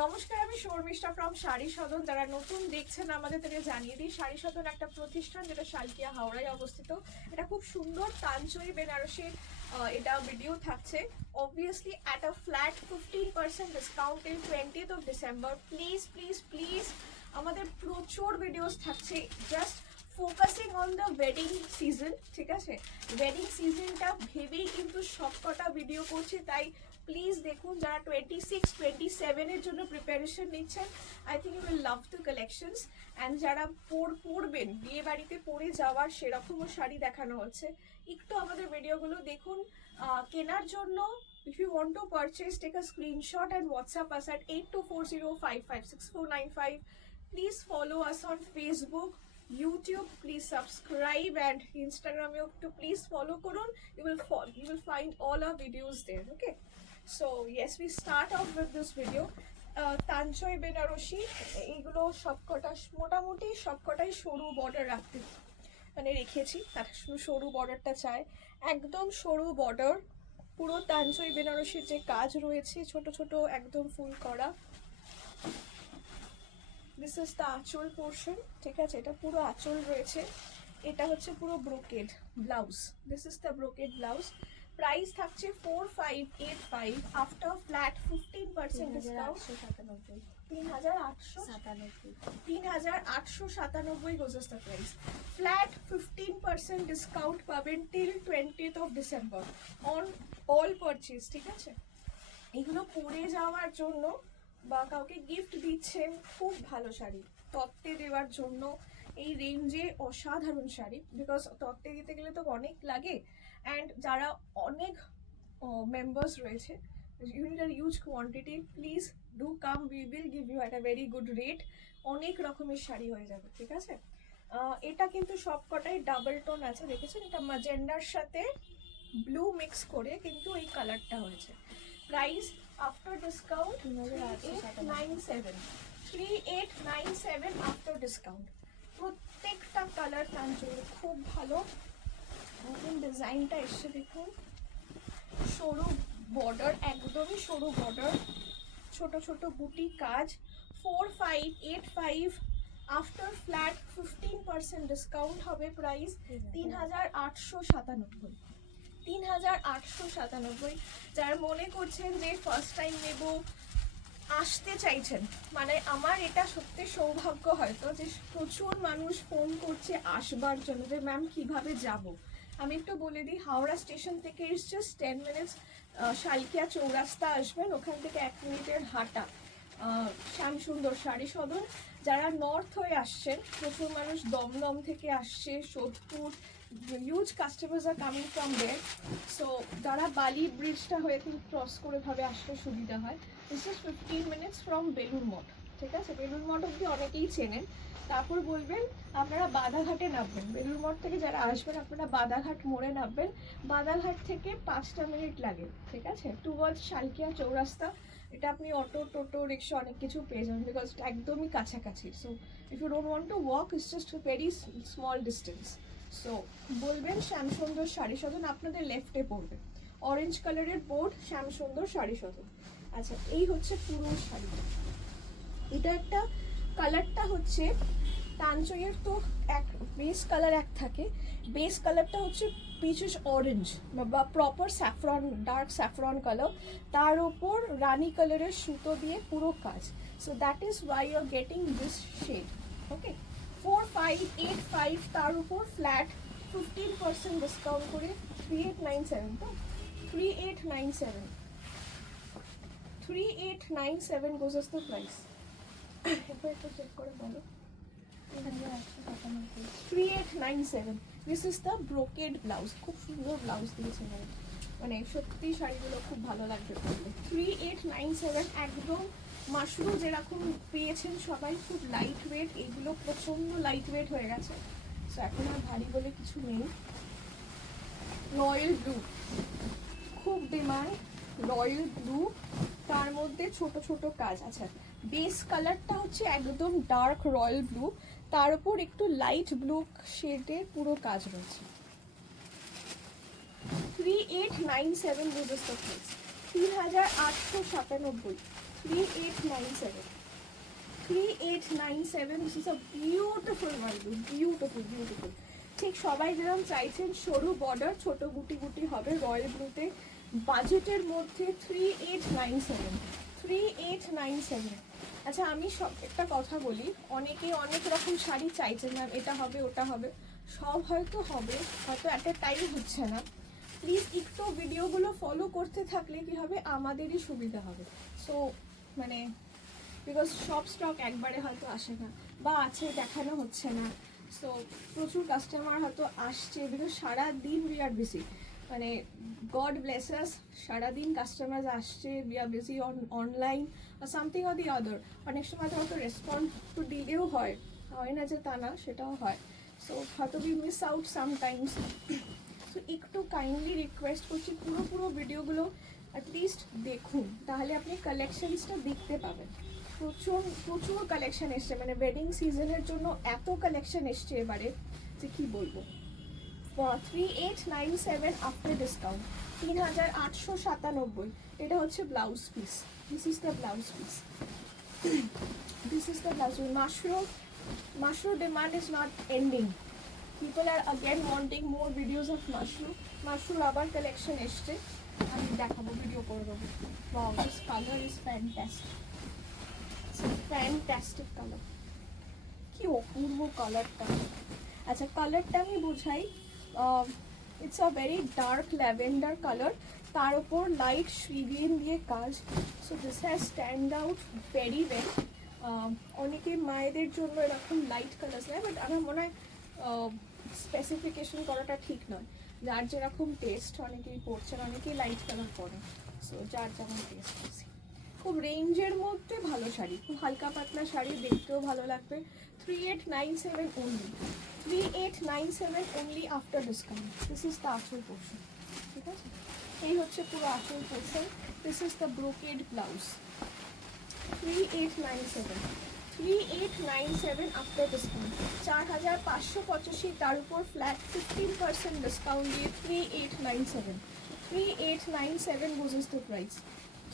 নমস্কার, আমি শর্মিষ্ঠা ফ্রম শাড়ি সদন। যারা নতুন দেখছেন আমাদের থেকে জানিয়ে দিই, শাড়ি সদন একটা প্রতিষ্ঠান যেটা শালকিয়া হাওড়ায় অবস্থিত। এটা খুব সুন্দর তানচই বেনারসি এটা ভিডিও থাকছে। Obviously at a flat 15% discount till 20th of December। Please please please, আমাদের প্রচুর ভিডিওস থাকছে just focusing on the wedding season. ঠিক আছে, ওয়েডিং সিজনটা ভেবেই কিন্তু সবকটা ভিডিও করছি, তাই প্লিজ দেখুন। যারা 26-27 এর জন্য প্রিপারেশন নিচ্ছেন, I think you will love the collections. And যারা পরবেন, বিয়ে বাড়িতে পরে যাওয়ার সেরকমও শাড়ি দেখানো হচ্ছে। একটু আমাদের ভিডিওগুলো দেখুন। কেনার জন্য if you want to purchase, take a screenshot and WhatsApp us at 8240556495. Please follow us on Facebook, YouTube, please subscribe, and Instagram to please follow korun. You will find all our videos there. Okay, so yes, we start off with this video. তানচই Banarasi এইগুলো সবকটা মোটামুটি সবকটাই সরু border রাখতে মানে রেখেছি, তার সরু বর্ডারটা চাই, একদম সরু বর্ডার। পুরো তানচই বেনারসির যে কাজ রয়েছে ছোট ছোট একদম ফুল করা। This is the anchal portion. ঠিক আছে, এটা পুরো আঁচল রয়েছে। এটা হচ্ছে পুরো brocade blouse. This is the brocade blouse. Price থাকছে 4585 after flat 15% discount. 3897 goes as the price. Flat 15% discount পাবেন till 20th of December on all purchase। ঠিক আছে, এগুলো পরে যাওয়ার জন্য বা কাউকে গিফট দিচ্ছেন, খুব ভালো শাড়ি। তত্ত্বে দেওয়ার জন্য এই রেঞ্জে অসাধারণ শাড়ি, বিকজ তত্ত্বে দিতে গেলে তো অনেক লাগে। অ্যান্ড যারা অনেক মেম্বার্স রয়েছে, you need a huge quantity, please do come, we will give you at a very good rate। অনেক রকমের শাড়ি হয়ে যাবে। ঠিক আছে, এটা কিন্তু সবকটাই ডাবল টোন আছে, দেখেছেন? এটা ম্যাজেন্ডার সাথে ব্লু মিক্স করে কিন্তু এই কালারটা হয়েছে। Price after discount 3897 after discount. প্রত্যেকটা কালার তানচই খুব ভালো। নতুন ডিজাইনটা এসে দেখুন, সরু বর্ডার, একদমই সরু বর্ডার, ছোট ছোট বুটি কাজ। 4585 আফটার ফ্ল্যাট 15% ডিসকাউন্ট হবে। প্রাইস 3897। 3897। যারা মনে করছেন যে ফার্স্ট টাইম নেব, আসতে চাইছেন, মানে আমার এটা সত্যি সৌভাগ্য হয়তো যে প্রচুর মানুষ ফোন করছে আসবার জন্য যে ম্যাম কিভাবে যাব। আমি একটু বলে দিই, হাওড়া স্টেশন থেকে ইটস জাস্ট 10 মিনিটস। শালকিয়া চৌরাস্তা আসবেন, ওখান থেকে 1 মিনিটের হাঁটা শ্যামসুন্দর শাড়ি সদন। যারা নর্থ হয়ে আসছেন, প্রচুর মানুষ দমদম থেকে আসছে, Sodepur, huge customers are coming from there. So যারা বালি ব্রিজটা হয়ে কিন্তু ক্রস করে ভাবে আসলে সুবিধা হয়। This is 15 minutes from Belur Math. ঠিক আছে, বেলুর মঠ অব্দি অনেকেই চেনেন। তারপর বলবেন আপনারা বাদাঘাটে নামবেন। বেলুর মঠ থেকে যারা আসবেন আপনারা বাদাঘাট মোড়ে নামবেন। বাদাঘাট থেকে 5টা মিনিট লাগে। ঠিক আছে, টুয়ার্ডস শালকিয়া চৌরাস্তা। এটা আপনি অটো, টোটো, রিক্সা অনেক কিছু পেয়ে যাবেন, বিকজ একদমই কাছাকাছি। So if you don't want to walk, it's just very small distance. So বলবেন শ্যামসুন্দর শাড়ি সদন, আপনাদের লেফটে পড়বে অরেঞ্জ কালারের বোর্ড, শ্যামসুন্দর শাড়ি সদন। আচ্ছা, এই হচ্ছে পুরো শাড়ি। এটা একটা কালারটা হচ্ছে তানচইয়ের তো এক বেস কালার এক থাকে, বেস কালারটা হচ্ছে পিচিশ অরেঞ্জ বা proper saffron, dark saffron colour, তার ওপর রানি কালারের সুতো দিয়ে পুরো কাজ। So that is why you are getting this shade. Okay, 4585, তার উপর ফ্ল্যাট 15% ডিসকাউন্ট করে 3897। তো 3897 goes as the price। একবার একটু চেক করে বলো। 3897। This is the brocade blouse. খুব সুন্দর ব্লাউজ দিয়েছে, মানে সত্যি শাড়িগুলো খুব ভালো লাগবে পরলে। 3897 একদম মাশরু যেরকম পেয়েছেন সবাই, খুব লাইট ওয়েট। এগুলো প্রচণ্ড লাইট ওয়েট হয়ে গেছে, সো এখন আর ভারী বলে কিছু নেই। রয়্যাল ব্লু খুব ডিমান্ড, রয়্যাল ব্লু, তার মধ্যে ছোট ছোট কাজ। আচ্ছা, বেস কালারটা হচ্ছে একদম ডার্ক রয়্যাল ব্লু, তার উপর একটু লাইট ব্লু শেডের পুরো কাজ রয়েছে। 3897 rupees. 3897। 3897, 3897. This is a beautiful one, beautiful, beautiful. ঠিক সবাই যেরকম চাইছেন সরু বর্ডার, ছোট গুটি গুটি হবে রয়্যাল ব্লুতে, বাজেটের মধ্যে 3897, 3897. আচ্ছা আমি সব একটা কথা বলি, অনেকে অনেক রকম শাড়ি চাইছেন ম্যাম এটা হবে ওটা হবে, সব হয়তো হবে, হয়তো একটা টাইম হচ্ছে না। প্লিজ একটু ভিডিওগুলো ফলো করতে থাকলে কি হবে, আমাদেরই সুবিধা হবে। সো মানে বিকজ সব স্টক একবারে হয়তো আসে না, বা আছে দেখানো হচ্ছে না। সো প্রচুর কাস্টমার হয়তো আসছে, বিকজ সারাদিন উই আর বিজি, মানে গড ব্লেস আস, সারাদিন কাস্টমার আসছে, we are busy online something or the other. অনেক সময় তো হয়তো রেসপন্ড তো দিলেও হয় না যে তা না, সেটাও হয়। সো হয়তো উই মিস আউট সামটাইমস। তো একটু কাইন্ডলি রিকোয়েস্ট করছি পুরো পুরো ভিডিওগুলো অ্যাটলিস্ট দেখুন, তাহলে আপনি কালেকশনসটা দেখতে পাবেন। প্রচুর প্রচুর কালেকশন এসছে, মানে ওয়েডিং সিজনের জন্য এত কালেকশন এসছে এবারে যে কি বলবো। 3897 আফটার ডিসকাউন্ট, 3897। এটা হচ্ছে blouse piece, this is the blouse piece, this is the blouse piece. Mushroom demand is not ending, people are again wanting more videos of mushroom আবার কালেকশন এসছে, আমি দেখাবো, ভিডিও করে দেবো। wow, this color is fantastic, fantastic colour, কি অপূর্ব কালারটা। আচ্ছা কালারটা আমি বোঝাই, it's a very dark lavender colour, তার উপর লাইট শ্রী গ্রিন দিয়ে কাজ। So this has stand out very well. অনেকে মায়েদের জন্য এরকম লাইট কালার নেয়, বাট আমার মনে হয় স্পেসিফিকেশন করাটা ঠিক নয়, যার যেরকম টেস্ট, অনেকেই পড়ছেন, অনেকেই লাইট কালার পরে, সো যার যেমন টেস্ট আছে। খুব রেঞ্জের মধ্যে ভালো শাড়ি, খুব হালকা পাতলা শাড়ি, দেখতেও ভালো লাগবে। 3897 only, 3897 only after discount. This is the আসল পোর্শন, ঠিক আছে, এই হচ্ছে পুরো আসল portion. This is the brocade blouse, 3897, 3897 after discount, 4585, তার উপর ফ্ল্যাট 15% ডিসকাউন্ট দিয়ে 3897, 3897 was is the price,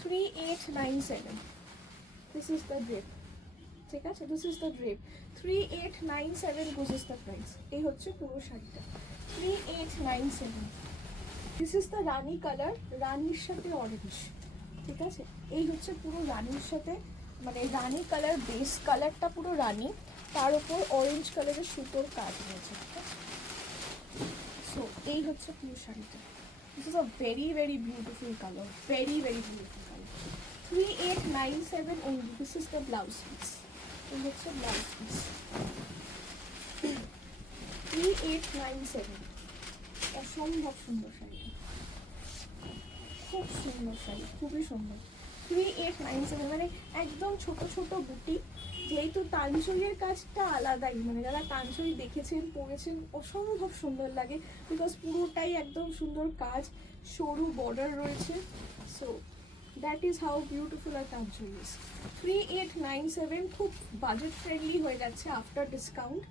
3897. This is the drape, ঠিক আছে, this is the drape, 3897 was is the price. এই হচ্ছে পুরো শাড়িটা 3897. This is the Rani colour, রানীর সাথে অরেঞ্জ, ঠিক আছে, এই হচ্ছে পুরো রানীর সাথে, মানে রানী কালার, বেস কালারটা পুরো রানী, তার উপর অরেঞ্জ কালারের সুতোর কাজ রয়েছে, ঠিক আছে। সো এই হচ্ছে পুরো শাড়িটা। This is a very very beautiful colour, very very beautiful colour, 3897 only. This is the blouse piece, এই হচ্ছে ব্লাউজ পিস, 3897। অসম্ভব সুন্দর শাড়িটা, খুব সুন্দর শাড়ি, খুবই সুন্দর। 3897 মানে একদম ছোট ছোট বুটি, যেহেতু তানচুরির কাজটা আলাদাই, মানে যারা তানচুরি দেখেছেন পরেছেন অসম্ভব সুন্দর লাগে, বিকজ পুরোটাই একদম সুন্দর কাজ, সরু বর্ডার রয়েছে। So that is how beautiful our Tanchoi is. 3897 খুব বাজেট ফ্রেন্ডলি হয়ে যাচ্ছে আফটার ডিসকাউন্ট।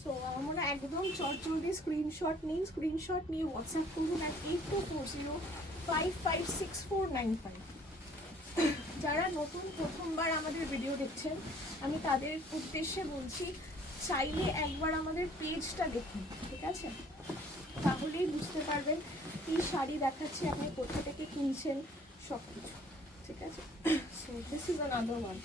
সো আমার মনে হয় একদম চটজলদি স্ক্রিনশট নিন, স্ক্রিনশট নিয়ে হোয়াটসঅ্যাপ করুন at 8240556495। যারা নতুন প্রথমবার আমাদের ভিডিও দেখছেন, আমি তাদের উদ্দেশ্যে বলছি, চাইলে একবার আমাদের পেজটা দেখুন, ঠিক আছে, তাহলেই বুঝতে পারবেন কি শাড়ি দেখাচ্ছি, আপনি কোথা থেকে কিনছেন, সব কিছু, ঠিক আছে। So this is another one.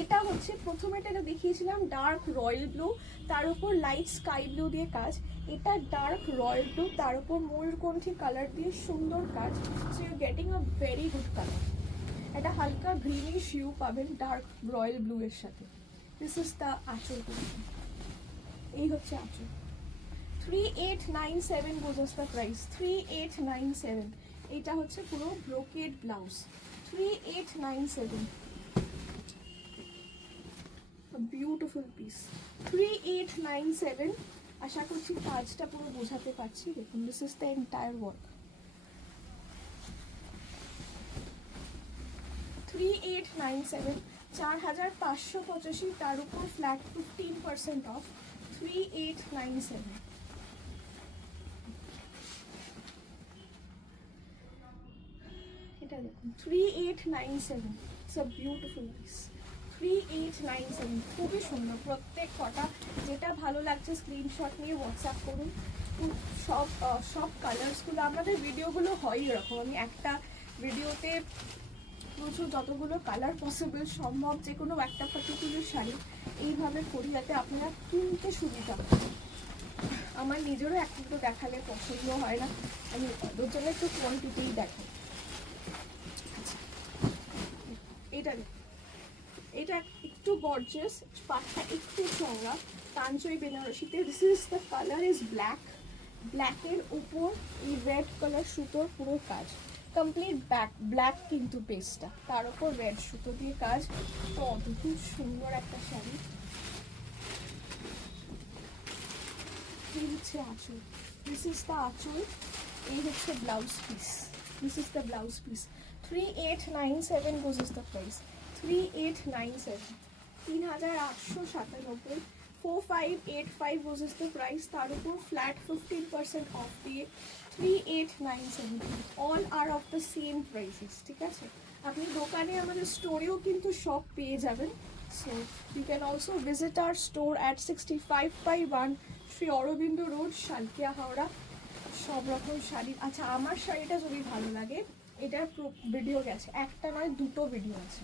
এটা হচ্ছে প্রথমে এটা দেখিয়েছিলাম ডার্ক রয়্যাল ব্লু, তার উপর লাইট স্কাই ব্লু দিয়ে কাজ। এটা ডার্ক রয়্যাল ব্লু, তার উপর ময়ূরকণ্ঠী কালার দিয়ে সুন্দর কাজ। So you getting a very good colour. এটা হালকা গ্রিনিশ হিউ পাবেন ডার্ক রয়্যাল ব্লু এর সাথে। This is the anchal portion, এই হচ্ছে আঁচল। 3897 বোঝাস দ্য প্রাইস, 3897। এটা হচ্ছে পুরো ব্রোকেড ব্লাউজ, 3897। Beautiful piece, 3897। আশা করছি কাজটা পুরো বোঝাতে পারছি, দেখুন this is the entire work. 3897, 4585, তার উপর ফ্ল্যাট 15% অফ, 3897। এটা দেখুন 3897, ইটস আ বিউটিফুল পিস। 3897, খুবই সুন্দর প্রত্যেক কটা। যেটা ভালো লাগছে স্ক্রিনশট নিয়ে হোয়াটসঅ্যাপ করুন। সব কালার্সগুলো, আমাদের ভিডিওগুলো হয় এরকম, আমি একটা ভিডিওতে প্রচুর যতগুলো কালার পসিবল সম্ভব যে কোনো একটা পার্টিকুলার শাড়ি এইভাবে করি যাতে আপনারা কিনতে সুবিধা হয়। আমার নিজেরও একটা তো দেখালে পছন্দ হয় না, আমি ওদের জন্য একটু কোয়ান্টিটিই দেখাই। এটা এটা একটু গর্জিয়াস, পাটটা একটু চওড়া, কাঞ্চই বেনারসিতে। This is the colour is black, ব্ল্যাকের উপর এই রেড কালার সুতোর পুরো কাজ, কমপ্লিট ব্ল্যাক কিন্তু বেসটা, তার উপর রেড সুতো দিয়ে কাজ। তো অদ্ভুত সুন্দর একটা শাড়ি। এই হচ্ছে আঁচল, দিস ইজ দ্য আঁচল, এই হচ্ছে blouse piece, this is the blouse piece. 3897 goes is the price, 3897, 3897। 4585 goes is the price, তার উপর ফ্ল্যাট 15% অফ দিয়ে 3897, all are of the same prices. ঠিক আছে, আপনি দোকানে আমাদের স্টোরেও কিন্তু সব পেয়ে যাবেন। So you can also visit our store at 65/1 Shri Aurobindo road, Salkia, Howrah. সব রকম শাড়ি। আচ্ছা, আমার শাড়িটা যদি ভালো লাগে, এটার ভিডিও গেছে, একটা নয় দুটো ভিডিও আছে।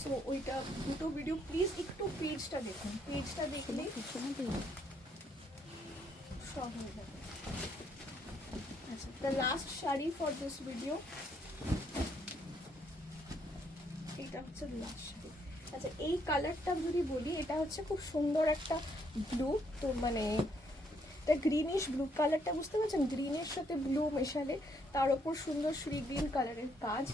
সো ওইটা দুটো ভিডিও প্লিজ একটু পেজটা দেখুন, পেজটা দেখলে সব হয়ে যাবে। আচ্ছা, the last sari for this video, এইটা হচ্ছে লাস্ট শাড়ি। আচ্ছা, এই কালারটা যদি বলি, এটা হচ্ছে খুব সুন্দর একটা ব্লু, তো মানে এটা গ্রিনিশ ব্লু কালারটা, বুঝতে পারছেন, গ্রিনের সাথে ব্লু মেশালে, তার উপর সুন্দর শ্রী গ্রিন কালারের কাজ।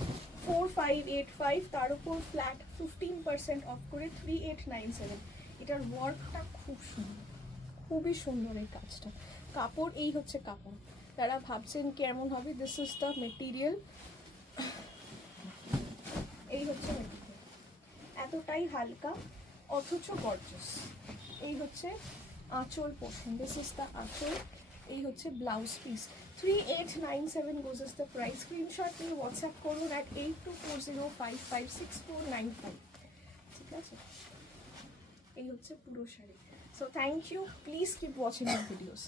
4585, তার উপর ফ্ল্যাট 15% অফ করে 3897। এটার ওয়ার্কটা খুব সুন্দর, খুবই সুন্দর এই কাজটা। কাপড়, এই হচ্ছে কাপড়, তারা ভাবছেন কেমন হবে, দিস ইজ দ্য মেটেরিয়াল, এই হচ্ছে মেটেরিয়াল, এতটাই হালকা অথচ গর্জিয়াস। এই হচ্ছে আঁচল portion, this is the anchal, এই হচ্ছে blouse piece. 3897 goes is the price. Screenshot নিয়ে হোয়াটসঅ্যাপ করুন অ্যাট 8240556495। ঠিক আছে, এই হচ্ছে পুরো sari. So thank you, please keep watching my videos.